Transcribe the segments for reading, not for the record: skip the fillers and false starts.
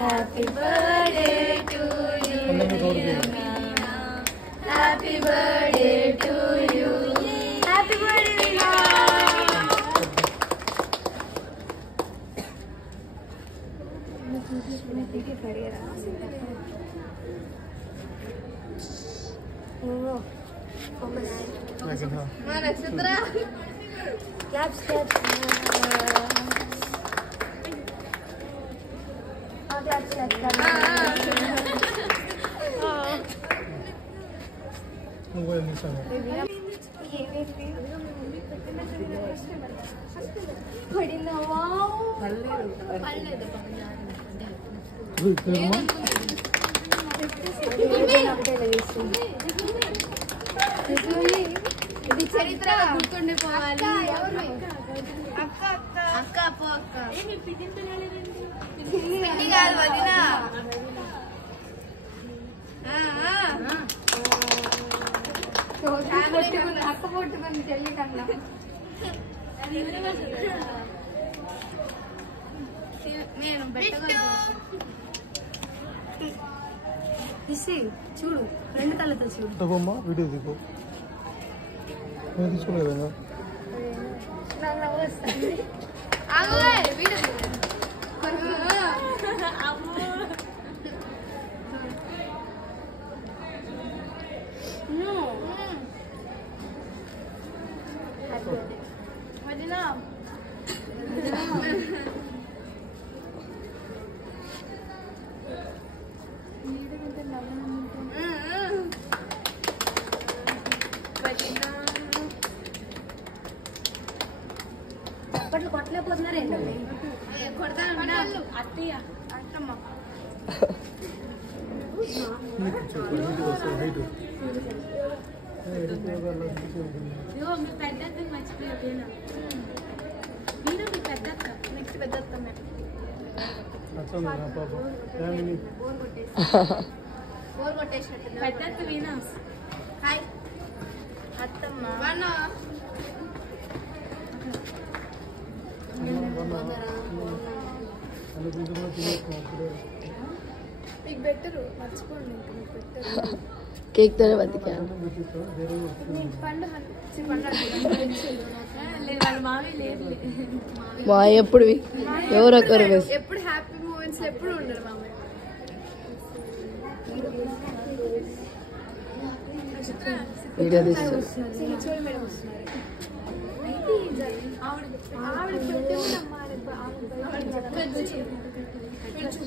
Happy birthday to you. Happy birthday to you. Happy birthday, Veena. Oh, focus. Nakshatra. Claps. Claps. ఇది చరిత్ర గుర్తుండిపోవాలి. అక్క అక్క అక్క అక్క పిన్ని కాదు వదినా. అక్క పొట్టుకుంది చెల్లి కన్నా. నేను చూడు రెండు కళ్ళతో చూడు. వీడియో దిగు తీసుకోలేదు. అప్పట్లో కొట్టలేకపోతున్నారు ఏంటండి? అత్తయ్య అత్తమ్మ పెద్ద మర్చిపోయాను. మీరు మీ పెద్ద నెక్స్ట్ పెద్ద బోర్ కొట్టేసినట్టు పెద్ద వీణా. హాయ్ అత్తమ్మ. మీకు బెటరు మర్చిపోండి. కేక్ తోనే బతికా. మా ఎప్పుడు ఎవరొకరు ఎప్పుడు హ్యాపీ మూమెంట్స్ ఎప్పుడు ఉండరు మా వీడియో తీస్తారు.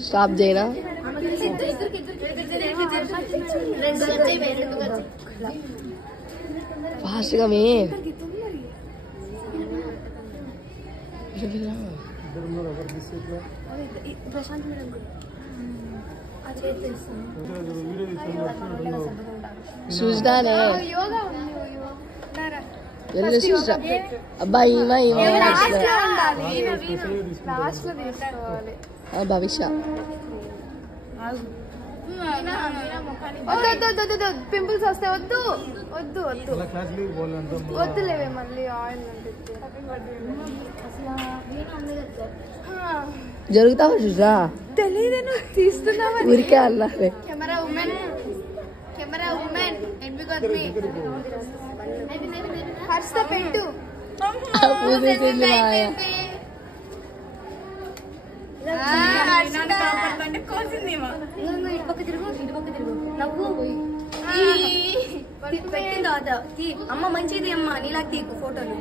స్టాప్ చేయరా? ఫాస్ట్ గా మీ ప్రశాంత్ మేడం చూస్తానే అబ్బాయి భవిష్య పింపుల్స్ వస్తే వద్దు వద్దు వద్దు వద్దులేవే మళ్ళీ ఆయిల్ జరుగుతావా చూసా తెలీదు. నువ్వు తీస్తున్నావా? ఊరికే అల్లాలే. కెమెరా ఉమెన్ హర్ష పెట్టు. పెట్టింది అమ్మ మంచిది అమ్మ నీలా తీకు ఫోటోలు.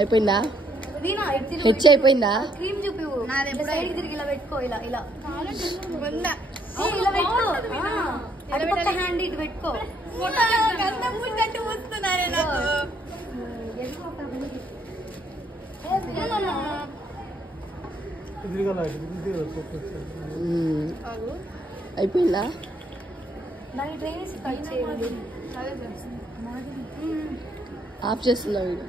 అయిపోయిందా? హెచ్ అయిపోయిందా? క్రీమ్ చూపి సైడ్ తిరిగి ఇలా పెట్టుకో. ఇలా ఇలా ఇలా పెట్టుకో. అటుపక్క హ్యాండ్ ఇటు పెట్టుకో. అయిపోయిందా? దాని ట్రైన్ కట్ చేయండి. ఆఫ్ చేస్తున్నా వీడియో.